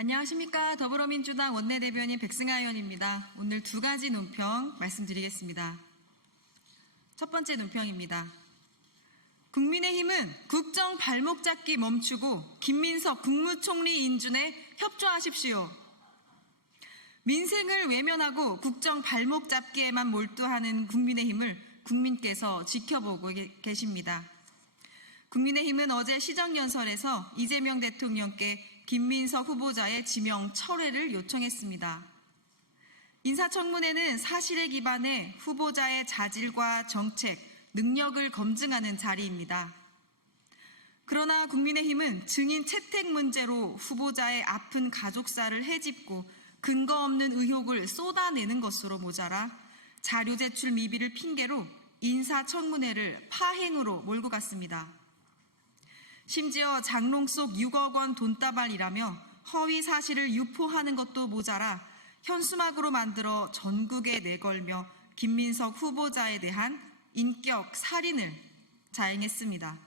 안녕하십니까. 더불어민주당 원내대변인 백승하 의원입니다. 오늘 두 가지 논평 말씀드리겠습니다. 첫 번째 논평입니다. 국민의힘은 국정 발목 잡기 멈추고 김민석 국무총리 인준에 협조하십시오. 민생을 외면하고 국정 발목 잡기에만 몰두하는 국민의힘을 국민께서 지켜보고 계십니다. 국민의힘은 어제 시정연설에서 이재명 대통령께 김민석 후보자의 지명 철회를 요청했습니다. 인사청문회는 사실에 기반해 후보자의 자질과 정책, 능력을 검증하는 자리입니다. 그러나 국민의힘은 증인 채택 문제로 후보자의 아픈 가족사를 헤집고 근거 없는 의혹을 쏟아내는 것으로 모자라 자료 제출 미비를 핑계로 인사청문회를 파행으로 몰고 갔습니다. 심지어 장롱 속 6억 원 돈다발이라며 허위 사실을 유포하는 것도 모자라 현수막으로 만들어 전국에 내걸며 김민석 후보자에 대한 인격 살인을 자행했습니다.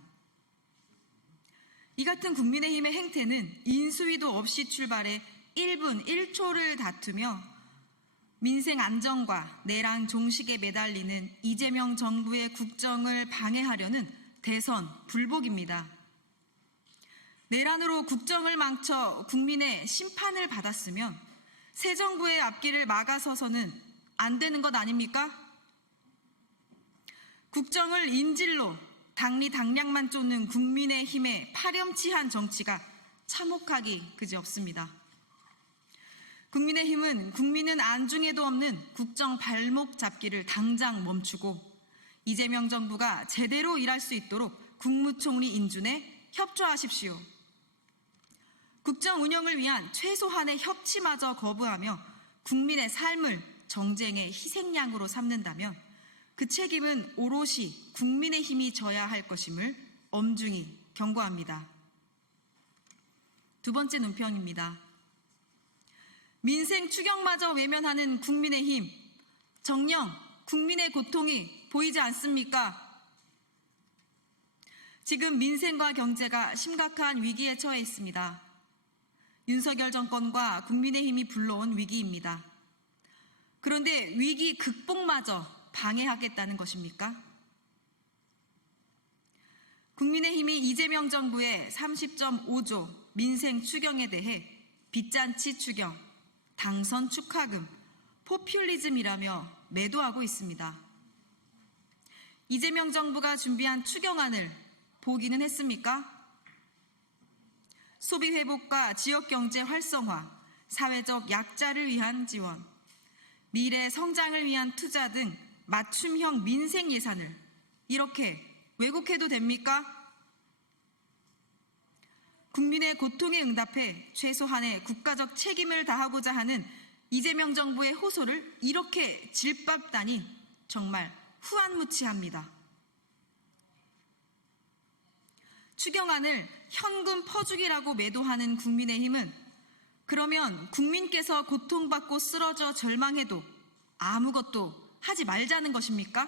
이 같은 국민의힘의 행태는 인수위도 없이 출발해 1분 1초를 다투며 민생 안정과 내란 종식에 매달리는 이재명 정부의 국정을 방해하려는 대선 불복입니다. 내란으로 국정을 망쳐 국민의 심판을 받았으면 새 정부의 앞길을 막아서서는 안 되는 것 아닙니까? 국정을 인질로 당리당략만 쫓는 국민의힘의 파렴치한 정치가 참혹하기 그지없습니다. 국민의힘은 국민은 안중에도 없는 국정 발목 잡기를 당장 멈추고 이재명 정부가 제대로 일할 수 있도록 국무총리 인준에 협조하십시오. 국정 운영을 위한 최소한의 협치마저 거부하며 국민의 삶을 정쟁의 희생양으로 삼는다면 그 책임은 오롯이 국민의힘이 져야 할 것임을 엄중히 경고합니다. 두 번째 논평입니다. 민생 추경마저 외면하는 국민의힘, 정녕 국민의 고통이 보이지 않습니까? 지금 민생과 경제가 심각한 위기에 처해 있습니다. 윤석열 정권과 국민의힘이 불러온 위기입니다. 그런데 위기 극복마저 방해하겠다는 것입니까? 국민의힘이 이재명 정부의 30.5조 민생 추경에 대해 빚잔치 추경, 당선 축하금, 포퓰리즘이라며 매도하고 있습니다. 이재명 정부가 준비한 추경안을 보기는 했습니까? 소비 회복과 지역 경제 활성화, 사회적 약자를 위한 지원, 미래 성장을 위한 투자 등 맞춤형 민생 예산을 이렇게 왜곡해도 됩니까? 국민의 고통에 응답해 최소한의 국가적 책임을 다하고자 하는 이재명 정부의 호소를 이렇게 질밥다니 정말 후안무치합니다. 추경안을 현금 퍼주기라고 매도하는 국민의힘은 그러면 국민께서 고통받고 쓰러져 절망해도 아무것도 하지 말자는 것입니까?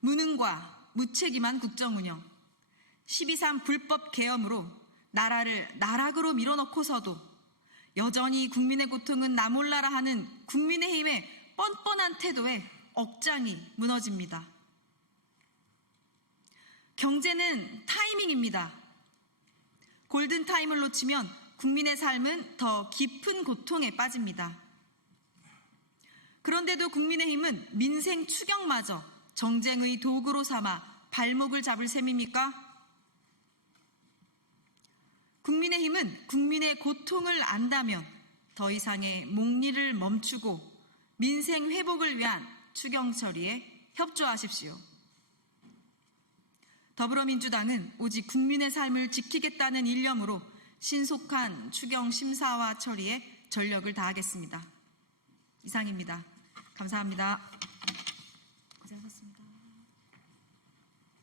무능과 무책임한 국정운영, 12.3 불법 계엄으로 나라를 나락으로 밀어넣고서도 여전히 국민의 고통은 나 몰라라 하는 국민의힘의 뻔뻔한 태도에 억장이 무너집니다. 경제는 타이밍입니다. 골든타임을 놓치면 국민의 삶은 더 깊은 고통에 빠집니다. 그런데도 국민의힘은 민생 추경마저 정쟁의 도구로 삼아 발목을 잡을 셈입니까? 국민의힘은 국민의 고통을 안다면 더 이상의 목리를 멈추고 민생 회복을 위한 추경 처리에 협조하십시오. 더불어민주당은 오직 국민의 삶을 지키겠다는 일념으로 신속한 추경 심사와 처리에 전력을 다하겠습니다. 이상입니다. 감사합니다.